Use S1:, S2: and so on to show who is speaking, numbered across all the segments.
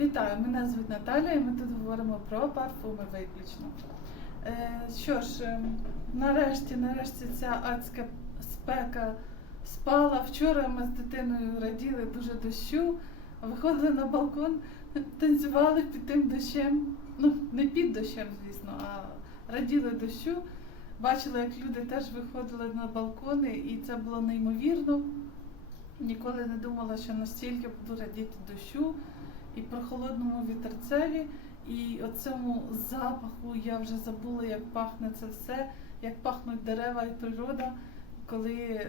S1: Вітаю, мене звуть Наталя, і ми тут говоримо про парфуми виключно. Е, що ж, е, нарешті, нарешті ця адська спека спала. Вчора ми з дитиною раділи дуже дощу, виходили на балкон, танцювали під тим дощем. Ну, не під дощем, звісно, а раділи дощу. Бачили, як люди теж виходили на балкони, і це було неймовірно. Ніколи не думала, що настільки буду радіти дощу і прохолодному вітерцеві, і оцьому запаху я вже забула, як пахне це все, як пахнуть дерева і природа, коли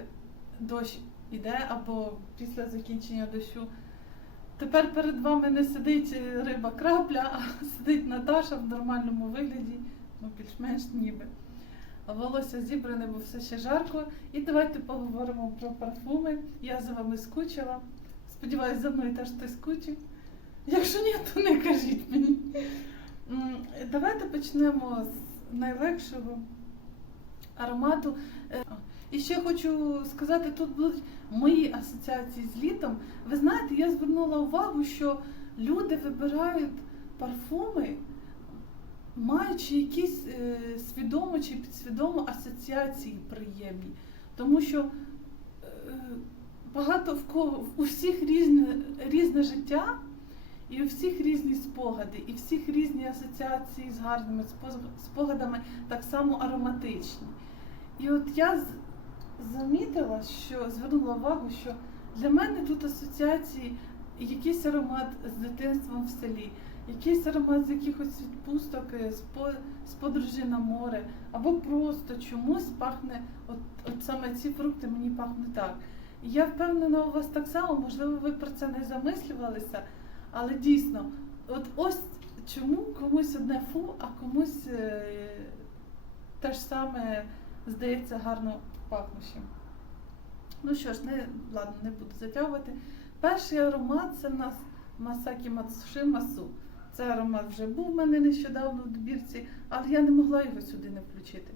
S1: дощ іде або після закінчення дощу. Тепер перед вами не сидить риба крапля, а сидить Наташа в нормальному вигляді, ну більш-менш ніби. Волосся зібране, бо все ще жарко. І давайте поговоримо про парфуми. Я за вами скучила. Сподіваюсь, за мною теж хтось скучив. Якщо ні, то не кажіть мені. Давайте почнемо з найлегшого аромату. Е, І ще хочу сказати, тут будуть мої асоціації з літом. Ви знаєте, я звернула увагу, що люди вибирають парфуми, маючи якісь е, свідомо чи підсвідомо асоціації приємні. Тому що е, багато в кого у всіх різне, різне життя. І у всіх різні спогади, і всіх різні асоціації з гарними спогадами, так само ароматичні. І от я замітила, що звернула увагу, що для мене тут асоціації якийсь аромат з дитинством в селі, якийсь аромат з якихось відпусток, е, з, по, з подорожі на море, або просто чомусь пахне, от, от саме ці фрукти мені пахнуть так. Я впевнена, у вас так само, можливо, ви про це не замислювалися. Але дійсно, от ось чому комусь одне фу, а комусь е, те ж саме здається гарно пахнущим. Ну що ж, не, ладно, не буду затягувати. Перший аромат це в нас Масакі Мацуши Масу. Це аромат вже був у мене нещодавно в добірці, але я не могла його сюди не включити.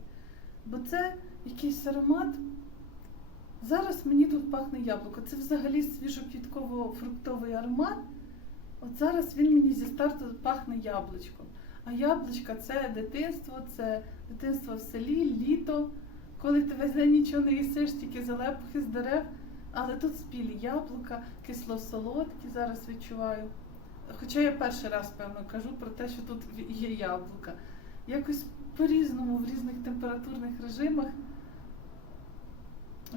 S1: Бо це якийсь аромат. Зараз мені тут пахне яблуко. Це взагалі свіжоквітково-фруктовий аромат. От зараз він мені зі старту пахне яблучком. А яблучка це дитинство, це дитинство в селі, літо, коли ти весь нічого не їсиш, тільки залепухи з дерев. Але тут спілі яблука, кисло-солодкі зараз відчуваю. Хоча я перший раз, певно, кажу про те, що тут є яблука. Якось по-різному, в різних температурних режимах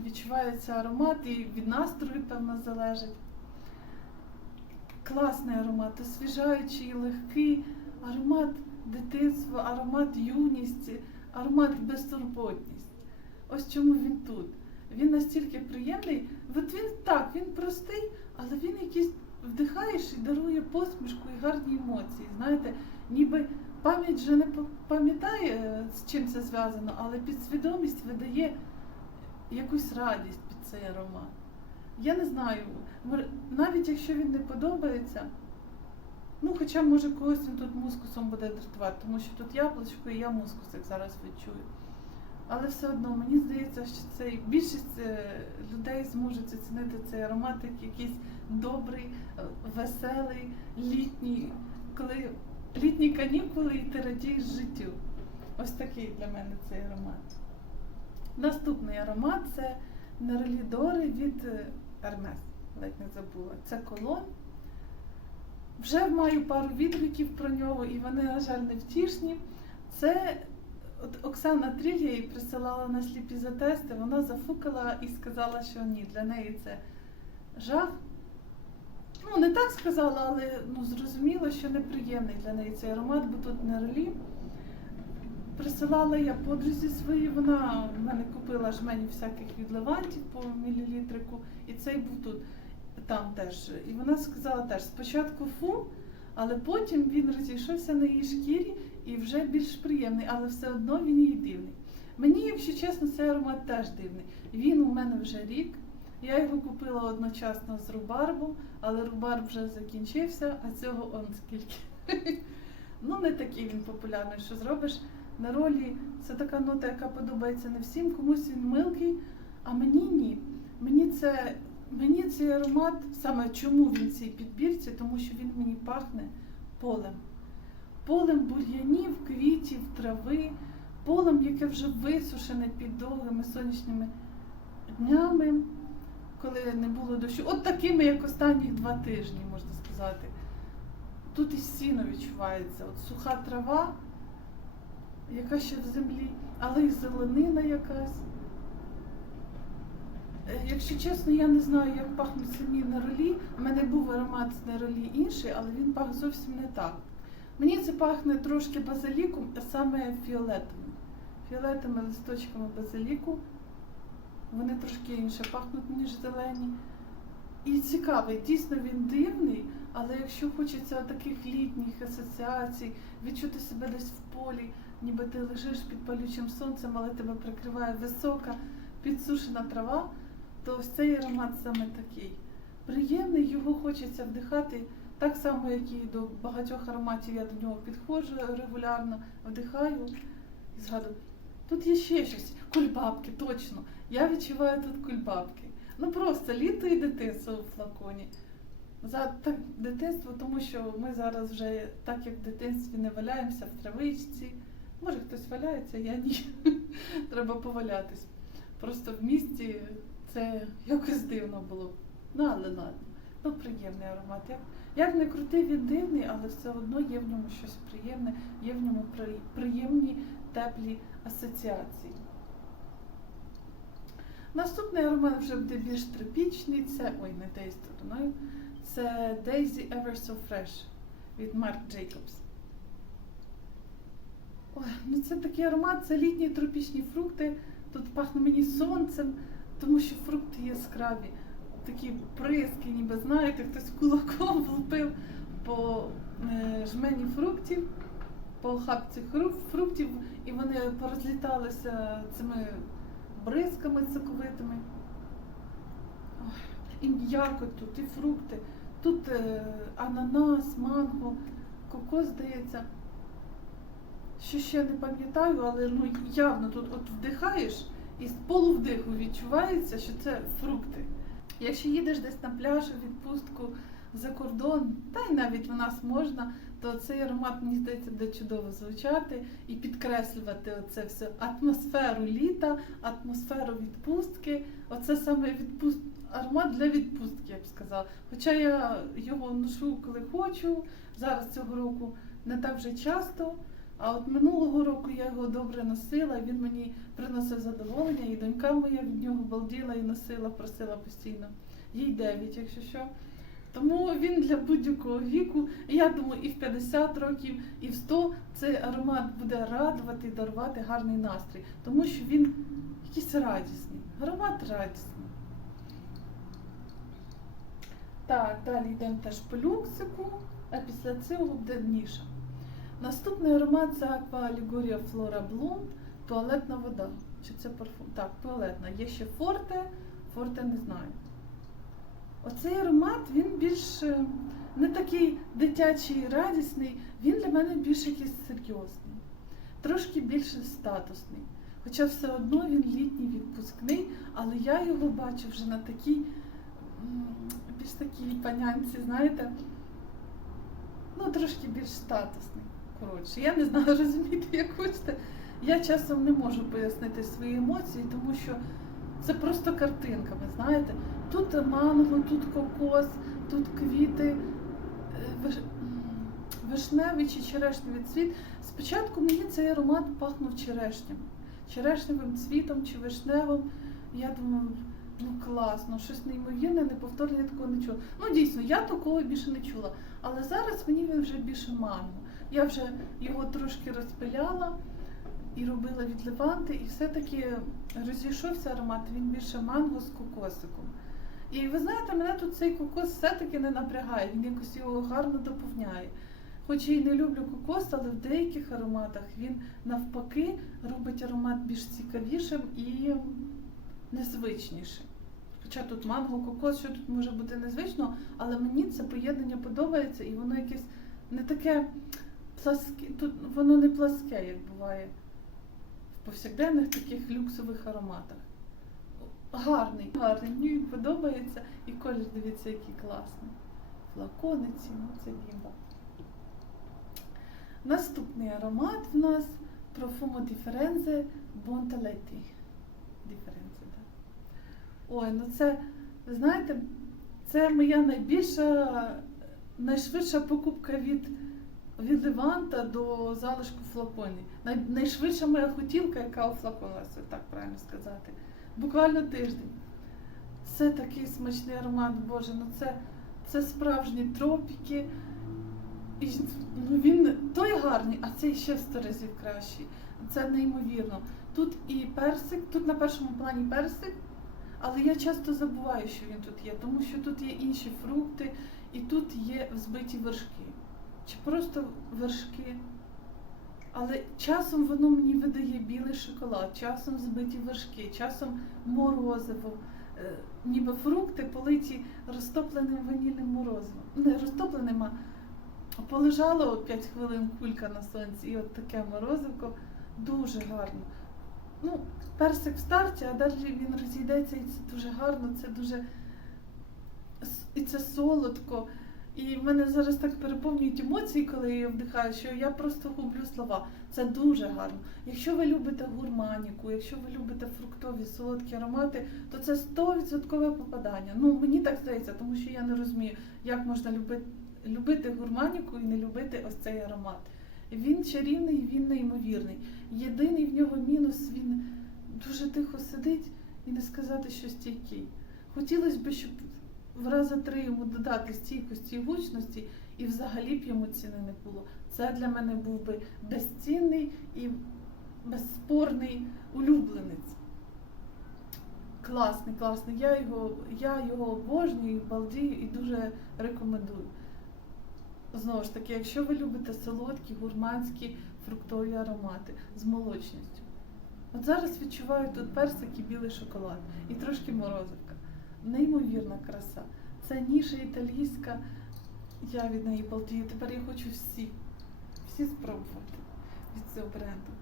S1: відчувається аромат і від настрою, певно, залежить. Класний аромат, освіжаючий, легкий, аромат дитинства, аромат юності, аромат безтурботність. Ось чому він тут. Він настільки приємний. От він так, він простий, але він якийсь вдихаєш і дарує посмішку і гарні емоції. Знаєте, ніби пам'ять вже не пам'ятає, е, з чим це зв'язано, але підсвідомість видає якусь радість під цей аромат. Я не знаю, навіть якщо він не подобається, ну хоча може когось він тут мускусом буде дратувати, тому що тут яблучко і я мускус, як зараз відчую. Але все одно мені здається, що цей більшість е, людей зможуть оцінити цей аромат як якийсь добрий, е, веселий, літній, коли літні канікули і ти радієш життю. Ось такий для мене цей аромат. Наступний аромат це Нерелідори від е, Hermes, ледь не забула. Це колон. Вже маю пару відгуків про нього, і вони, на жаль, не втішні. Це от Оксана Тріль, я їй присилала на сліпі за тести, вона зафукала і сказала, що ні, для неї це жах. Ну, не так сказала, але ну, зрозуміло, що неприємний для неї цей аромат, бо тут нерелі. Присилала я подрузі своїй, вона в мене купила жмені всяких відливантів по мілілітрику, і цей був тут, там теж. І вона сказала теж, спочатку фу, але потім він розійшовся на її шкірі і вже більш приємний, але все одно він їй дивний. Мені, якщо чесно, цей аромат теж дивний. Він у мене вже рік. Я його купила одночасно з рубарбом, але рубарб вже закінчився, а цього он скільки. Ну, не такий він популярний, що зробиш. На ролі це така нота, яка подобається не всім, комусь він милкий, а мені ні. Мені це мені цей аромат, саме чому він цій підбірці, тому що він мені пахне полем. Полем бур'янів, квітів, трави, полем, яке вже висушене під довгими сонячними днями, коли не було дощу. От такими, як останні два тижні, можна сказати. Тут і сіно відчувається. От суха трава, яка ще в землі, але і зеленина якась. Е, Якщо чесно, я не знаю, як пахнуть самі неролі. У мене був аромат з неролі інший, але він пах зовсім не так. Мені це пахне трошки базиліком, а саме фіолетовим. Фіолетовими листочками базиліку. Вони трошки інше пахнуть, ніж зелені. І цікавий, дійсно він дивний, але якщо хочеться таких літніх асоціацій, відчути себе десь в полі, ніби ти лежиш під палючим сонцем, але тебе прикриває висока підсушена трава, то ось цей аромат саме такий. Приємний, його хочеться вдихати так само, як і до багатьох ароматів я до нього підходжу регулярно, вдихаю і згадую. Тут є ще щось. Кульбабки, точно. Я відчуваю тут кульбабки. Ну просто літо і дитинство у флаконі. За так дитинство, тому що ми зараз вже так як в дитинстві не валяємося в травичці. Може хтось валяється, я ні. Треба повалятись. Просто в місті це якось дивно було. Ну, але ладно. Ну, приємний аромат. Як, не крутий, він дивний, але все одно є в ньому щось приємне, є в ньому приємні теплі асоціації. Наступний аромат вже буде більш тропічний. Це ой, не тією стороною. Це Daisy Ever So Fresh від Marc Jacobs. Ой, ну це такий аромат, це літні тропічні фрукти. Тут пахне мені сонцем, тому що фрукти яскраві. Такі приски, ніби знаєте, хтось кулаком влупив по е, жмені фруктів, по хапці фруктів, і вони порозліталися цими бризками соковитими. Ой, І м'яко тут, і фрукти. Тут е, ананас, манго, кокос, здається. Що ще не пам'ятаю, але ну, явно тут от вдихаєш і з полувдиху відчувається, що це фрукти. Якщо їдеш десь на пляж, у відпустку за кордон, та й навіть в нас можна, то цей аромат, мені здається, буде чудово звучати і підкреслювати оце все атмосферу літа, атмосферу відпустки. Оце саме відпуст... аромат для відпустки, я б сказала. Хоча я його ношу, коли хочу. Зараз цього року не так вже часто. А от минулого року я його добре носила, він мені приносив задоволення, і донька моя від нього балділа і носила, просила постійно. Їй 9, якщо що. Тому він для будь-якого віку. Я думаю, і в 50 років, і в 100 цей аромат буде радувати і дарувати гарний настрій, тому що він якийсь радісний. Аромат радісний. Так, далі йдемо теж по люксику, а після цього буде ніша. Наступний аромат це Aqua Allegoria Flora Bloom, туалетна вода. Чи це парфум? Так, туалетна. Є ще Форте, Форте не знаю. Оцей аромат він більш е, не такий дитячий радісний, він для мене більш якийсь серйозний, трошки більше статусний. Хоча все одно він літній відпускний, але я його бачу вже на такій більш такій панянці, знаєте, ну трошки більш статусний. Коротше, я не знаю, розумієте, як хочете. Я часом не можу пояснити свої емоції, тому що це просто картинками, знаєте. Тут манго, тут кокос, тут квіти, е, виш- вишневий чи черешневий цвіт. Спочатку мені цей аромат пахнув черешням, черешневим цвітом чи вишневим. Я думаю, ну класно, щось неймовірне, неповторне, я такого не чула. Ну дійсно, я такого більше не чула. Але зараз мені він вже більше манго. Я вже його трошки розпиляла і робила від леванти, і все-таки розійшовся аромат, він більше манго з кокосиком. І ви знаєте, мене тут цей кокос все-таки не напрягає, він якось його гарно доповняє. Хоч й не люблю кокос, але в деяких ароматах він навпаки робить аромат більш цікавішим і незвичнішим. Хоча тут манго, кокос, що тут може бути незвично, але мені це поєднання подобається і воно якесь не таке пласке, тут воно не пласке, як буває в повсякденних таких люксових ароматах. гарний, гарний. Мені подобається. І колір, дивіться, який класний. Флакониці, ну це бімба. Наступний аромат в нас Profumo Differenze Bontaletti. Differenze, так. Ой, ну це, ви знаєте, це моя найбільша, найшвидша покупка від, від Леванта до залишку флаконі. Най, найшвидша моя хотілка, яка офлаконилася, так правильно сказати. Буквально тиждень. Це такий смачний аромат, Боже, ну це, це справжні тропіки. І, ну, він той гарний, а цей ще сто разів кращий. Це неймовірно. Тут і персик, тут на першому плані персик, але я часто забуваю, що він тут є, тому що тут є інші фрукти, і тут є взбиті вершки. Чи просто вершки. Але часом воно мені видає білий шоколад, часом збиті вершки, часом морозиво, е, ніби фрукти политі розтопленим ванільним морозивом. Не розтопленим, а полежало от 5 хвилин кулька на сонці, і от таке морозивко дуже гарно. Ну, персик в старті, а далі він розійдеться, і це дуже гарно, це дуже і це солодко. І в мене зараз так переповнюють емоції, коли я вдихаю, що я просто гублю слова. Це дуже гарно. Якщо ви любите гурманіку, якщо ви любите фруктові солодкі аромати, то це 100% попадання. Ну мені так здається, тому що я не розумію, як можна любити, любити гурманіку і не любити ось цей аромат. Він чарівний, він неймовірний. Єдиний в нього мінус він дуже тихо сидить і не сказати, що стійкий. Хотілося б, щоб в рази три йому додати стійкості і гучності, і взагалі б йому ціни не було. Це для мене був би безцінний і безспорний улюбленець. Класний, класний. Я його, я його обожнюю, балдію і дуже рекомендую. Знову ж таки, якщо ви любите солодкі, гурманські фруктові аромати з молочністю. От зараз відчуваю тут персик і білий шоколад, і трошки морозивка. Неймовірна краса. Це ніша італійська. Я від неї балдію. Тепер я хочу всі, всі спробувати від цього бренду.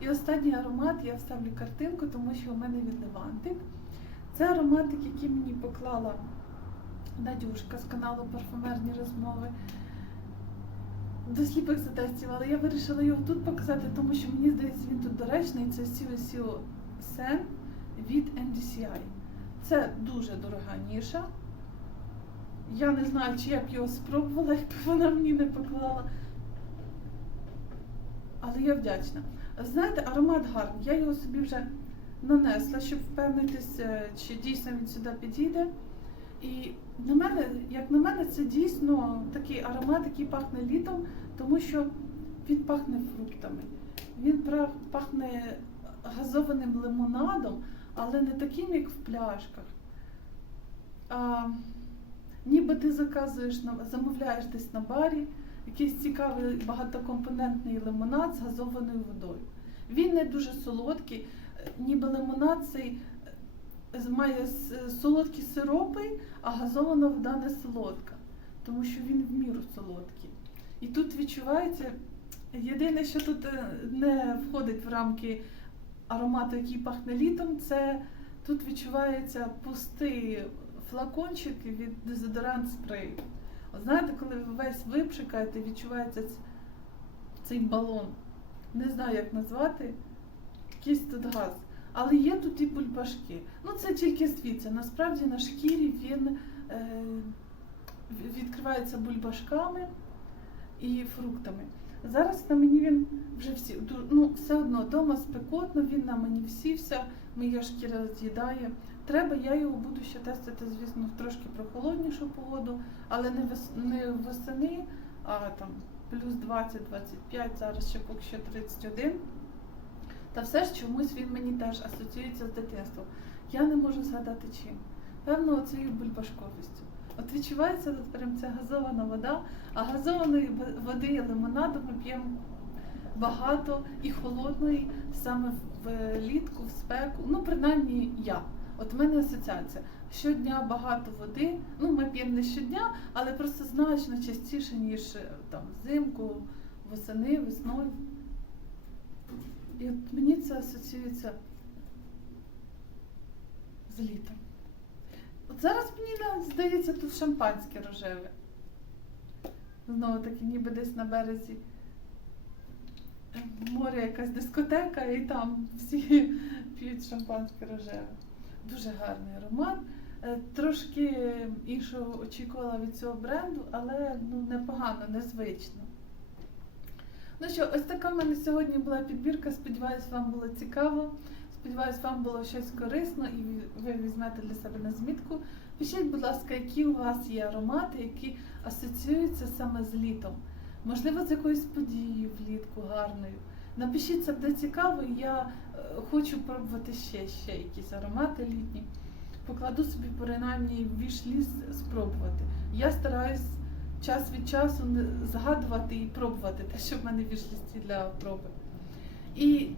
S1: І останній аромат я вставлю картинку, тому що у мене від Левантик. Це ароматик, який мені поклала Надюшка з каналу Парфумерні розмови. До сліпих затестів, але я вирішила його тут показати, тому що мені здається, він тут доречний. Це Сіо Сен від MDCI. Це дуже дорога ніша. Я не знаю, чи я б його спробувала, якби вона мені не поклала. Але я вдячна. Знаєте, аромат гарний. Я його собі вже нанесла, щоб впевнитися, чи дійсно він сюди підійде. І на мене, як на мене, це дійсно такий аромат, який пахне літом, тому що він пахне фруктами. Він пахне газованим лимонадом, але не таким, як в пляшках. А, ніби ти заказуєш замовляєш десь на барі якийсь цікавий багатокомпонентний лимонад з газованою водою. Він не дуже солодкий, е, ніби лимонад цей е, має солодкі сиропи, а газована вода не солодка, тому що він в міру солодкий. І тут відчувається, єдине, що тут е, не входить в рамки аромату, який пахне літом, це тут відчувається пустий флакончик від дезодорант спрей. Знаєте, коли ви весь випшикаєте, відчувається цей балон. Не знаю, як назвати, якийсь тут газ. Але є тут і бульбашки. Ну це тільки звідси. Насправді на шкірі він е, відкривається бульбашками і фруктами. Зараз на мені він вже всі, ну все одно вдома спекотно, він на мені всівся, моя шкіра з'їдає. Треба, я його буду ще тестити, звісно, в трошки прохолоднішу погоду, але не вес, не восени, а там плюс 20-25, зараз ще поки що 31. Та все ж чомусь він мені теж асоціюється з дитинством. Я не можу згадати чим. Певно, оцією бульбашковістю. От відчувається тут прям ця газована вода, а газованої води і лимонаду ми п'ємо багато і холодної саме влітку, в спеку. Ну, принаймні я. От в мене асоціація. Щодня багато води. Ну, ми п'ємо не щодня, але просто значно частіше, ніж е, там взимку, восени, весною. І от мені це асоціюється з літом. От зараз мені здається тут шампанське рожеве. Знову таки, ніби десь на березі моря якась дискотека, і там всі п'ють шампанське рожеве. Дуже гарний аромат. Е, Трошки іншого очікувала від цього бренду, але ну, непогано, незвично. Ну що, ось така в мене сьогодні була підбірка. Сподіваюсь, вам було цікаво. Сподіваюсь, вам було щось корисно і ви візьмете для себе на змітку. Пишіть, будь ласка, які у вас є аромати, які асоціюються саме з літом. Можливо, з якоюсь подією влітку гарною. Напишіть, це буде цікаво, я е, хочу пробувати ще, ще якісь аромати літні. Покладу собі принаймні в віш-ліст спробувати. Я стараюсь час від часу згадувати і пробувати те, що в мене в віш-лісті для проби. І,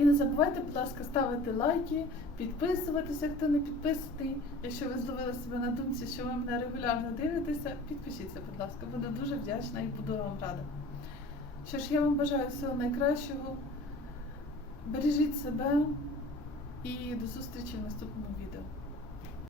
S1: і не забувайте, будь ласка, ставити лайки, підписуватися, хто не підписаний. Якщо ви зловили себе на думці, що ви мене регулярно дивитеся, підпишіться, будь ласка, буду дуже вдячна і буду вам рада. Що ж, я вам бажаю всього найкращого. Бережіть себе і до зустрічі в наступному відео.